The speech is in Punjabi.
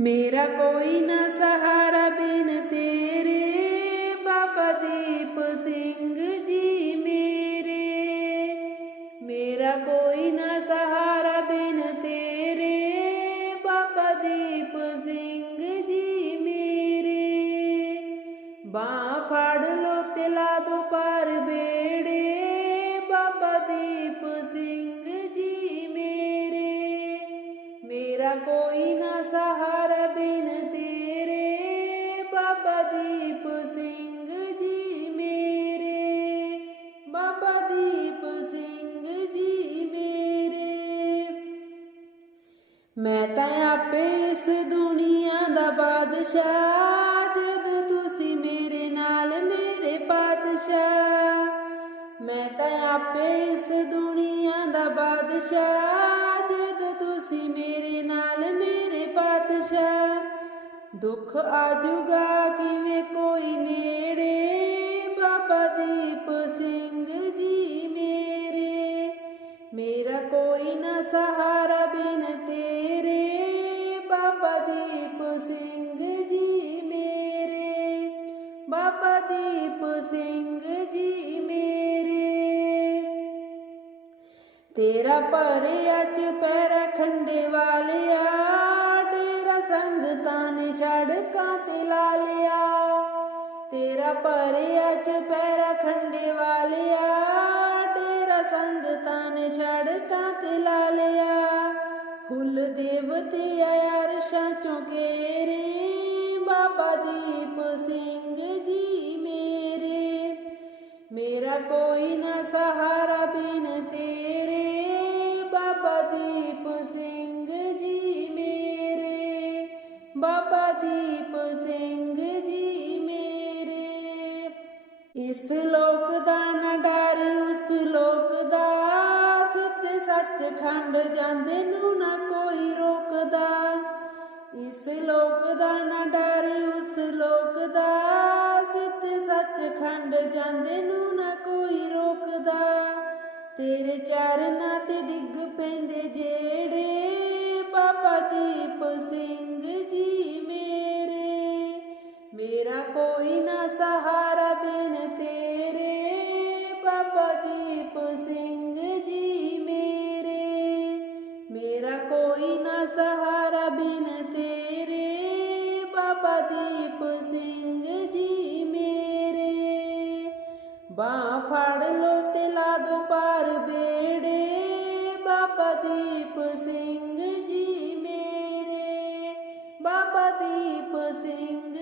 ਮੇਰਾ ਕੋਈ ਨਾ ਸਹਾਰਾ ਬਿਨ ਤੇਰੇ, ਬਾਬਾ ਦੀਪ ਸਿੰਘ ਜੀ ਮੇਰੇ। ਮੇਰਾ ਕੋਈ ਨਾ ਸਹਾਰਾ ਬਿਨ ਤੇਰੇ, ਬਾਬਾ ਦੀਪ ਸਿੰਘ ਜੀ ਮੇਰੇ। ਬਾਹ ਫੜ ਲੋ ਤੇ ਲਾ ਦੋ ਪਾਰ ਬੇੜੇ, ਬਾਬਾ ਦੀਪ ਸਿੰਘ ਜੀ ਮੇਰੇ। ਮੇਰਾ ਕੋਈ ਨਾ ਸਹਾਰਾ ਮੈਂ ਤਾਂ ਆਪੇ ਇਸ ਦੁਨੀਆ ਦਾ ਬਾਦਸ਼ਾਹ, ਜਦ ਤੁਸੀਂ ਮੇਰੇ ਨਾਲ ਮੇਰੇ ਪਾਤਸ਼ਾਹ। ਮੈਂ ਤਾਂ ਆਪੇ ਇਸ ਦੁਨੀਆ ਦਾ ਬਾਦਸ਼ਾਹ, ਜਦ ਤੁਸੀਂ ਮੇਰੇ ਨਾਲ ਮੇਰੇ ਪਾਤਸ਼ਾਹ। ਦੁੱਖ ਆਜੂਗਾ ਕਿਵੇਂ ਕੋਈ ਨੇੜੇ, ਬਾਬਾ ਦੀਪ ਸਿੰਘ ਜੀ ਮੇਰੇ। ਮੇਰਾ ਕੋਈ ਨਾ ਸਹਾਰਾ ਬਾਬਾ ਦੀਪ ਸਿੰਘ ਜੀ ਮੇਰੇ। ਤੇਰਾ ਭਰਿਆ ਚ ਪੈਰ ਖੰਡੇ ਵਾਲਿਆ, ਡੇਰਾ ਸੰਗਤਾਂ ਨੇ ਛੜਕਾਂ ਤੇ ਲਾ ਲਿਆ ਤੇਰਾ ਭਰਿਆ ਚ ਪੈਰਾ ਖੰਡੇ ਵਾਲਿਆ, ਡੇਰਾ ਸੰਗਤਾਂ ਨੇ ਛੜਕਾਂ ਤੇ ਲਾ ਲਿਆ ਫੁੱਲ ਦੇਵਤੇ ਅਰਸ਼ਾਂ ਚੋਂ ਕੇਰੇ ਕੋਈ ਨਾ ਸਹਾਰਾ ਬਿਨ ਤੇਰੇ, ਬਾਬਾ ਦੀਪ ਸਿੰਘ ਜੀ ਮੇਰੇ। ਬਾਬਾ ਦੀਪ ਸਿੰਘ ਜੀ ਮੇਰੇ। ਇਸ ਲੋਕ ਦਾ ਨਾ ਡਰ, ਉਸ ਲੋਕ ਦਾ ਸਤ ਸੱਚ ਖੰਡ ਜਾਂਦੇ ਨੂੰ ਨਾ ਕੋਈ ਰੋਕਦਾ। ਇਸ ਲੋਕ ਦਾ ਨਾ ਡਰ, ਉਸ ਲੋਕ ਦਾ ਸਿੱਧ ਸੱਚ ਖੰਡ ਜਾਂਦੇ ਨੂੰ ਨਾ ਕੋਈ ਰੋਕਦਾ। ਤੇਰੇ ਚਰਨਾਂ ਤੇ ਡਿੱਗ ਪੈਂਦੇ ਜਿਹੜੇ ਬਾਬਾ ਦੀਪ ਸਿੰਘ ਜੀ ਮੇਰੇ। ਮੇਰਾ ਕੋਈ ਨਾ ਸਹਾਰਾ ਬਿਨ ਤੇਰੇ ਬਾਬਾ ਦੀਪ ਸਿੰਘ ਜੀ ਮੇਰੇ। ਮੇਰਾ ਕੋਈ ਨਾ ਸਹਾਰਾ ਬਿਨ ਤੇਰੇ ਬਾਬਾ ਦੀਪ ਬਾਹ ਫੜ ਲੋ ਤੇ ਲਾ ਦੋ ਪਾਰ ਬੇੜੇ। ਬਾਬਾ ਦੀਪ ਸਿੰਘ ਜੀ ਮੇਰੇ। ਬਾਬਾ ਦੀਪ ਸਿੰਘ